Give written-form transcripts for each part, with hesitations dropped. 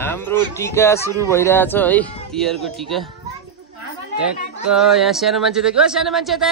हाम्रो टीका सुरु भइरहेछ है तिहारको टीका ट्याक्क यहाँ सानो मान्छे देख्यो सानो मान्छे त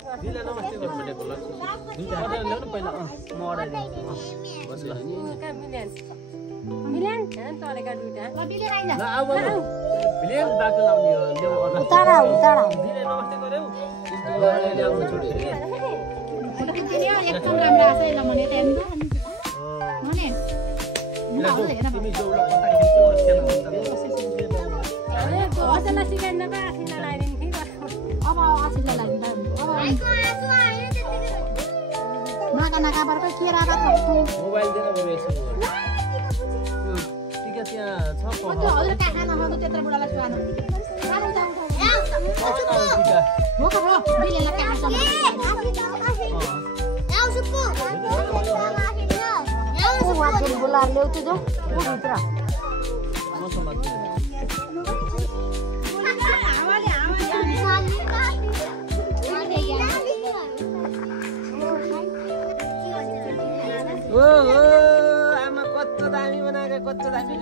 आमा कस्तो दामी बनाएको कस्तो दामी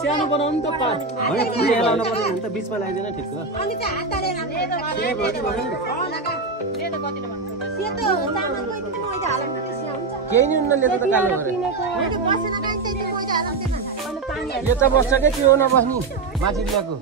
सानो बनाउनु त पात हैन फुली लाउन पर्छ नि त बीचमा लगाइदिन ठिक हो अनि त हात हालेर केही नि उनले त कालो गरे यो त बस्छ के त्यो नबस्नी माथि ल्याएको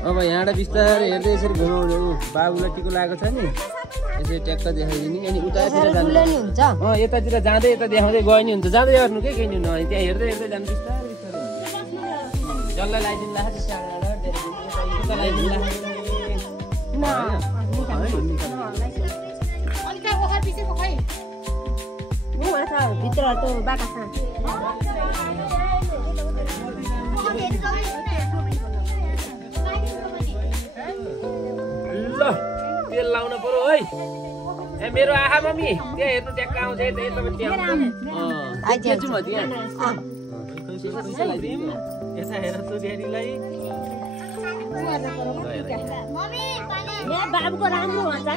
अब यहाँबाट बिस्तारै हेर्दै यसरी घुमाउने बाबुलाई टिको लागेको छ नि यसरी ट्याक्क देखाइदिने अनि उतातिर जानु यतातिर जाँदै यता देखाउँदै गयो नि हुन्छ जाँदै हेर्नु के केही नि अनि त्यहाँ हेर्दै हेर्दै जानु बिस्तारै बिस्तारै जसलाई लगाइदिनु ल तेल लाउन पर्यो है ए मेरो आहा मम्मी त्यहाँ हेर्नु ट्याक्क आउँछ यता यता पनि त्यहाँ जाउँ त्यहाँ यसो हेर त ड्याडीलाई बाबुको राम्रो हुन्छ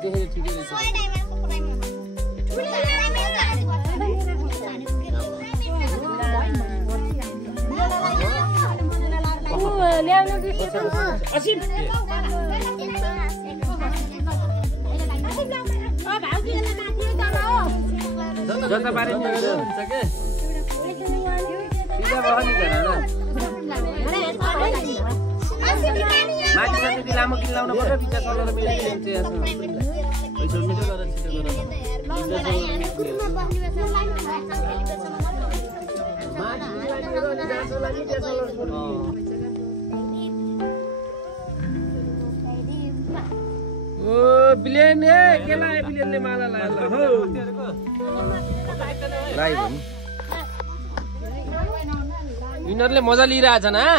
त्यसरी ठिकै रहेछ जता पारे नि हुन्छ के सिधा बहनी गरेर माथि साथी लामो किन लाउनु पर्यो बिचा कलर मेरो ल्याउँछ यसो पैसा मिठो गरेर छिटो गरेर ओ बिलियन ए के लायो बिलियनले माला लायो ल हो लाइ भनि यिनीहरूले मजा लिइरहेछन् हा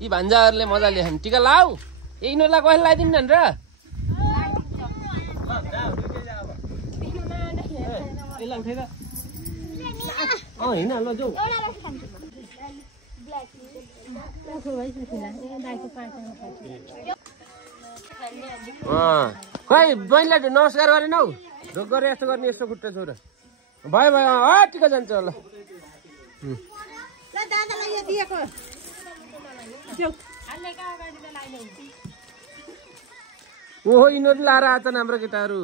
यी भान्जाहरूले मजा लिएछन् टिका लाऊ यिनीहरूलाई कसले लगाइदिनु नि र हैन ल जाऊ खै बहिनीलाई नमस्कार गरेन हौ ढोक गरेर यस्तो गर्ने यस्तो खुट्टा छोरा भयो भयो टिका जान्छ ल ओहो यिनीहरू लाएर आएछन् हाम्रो केटाहरू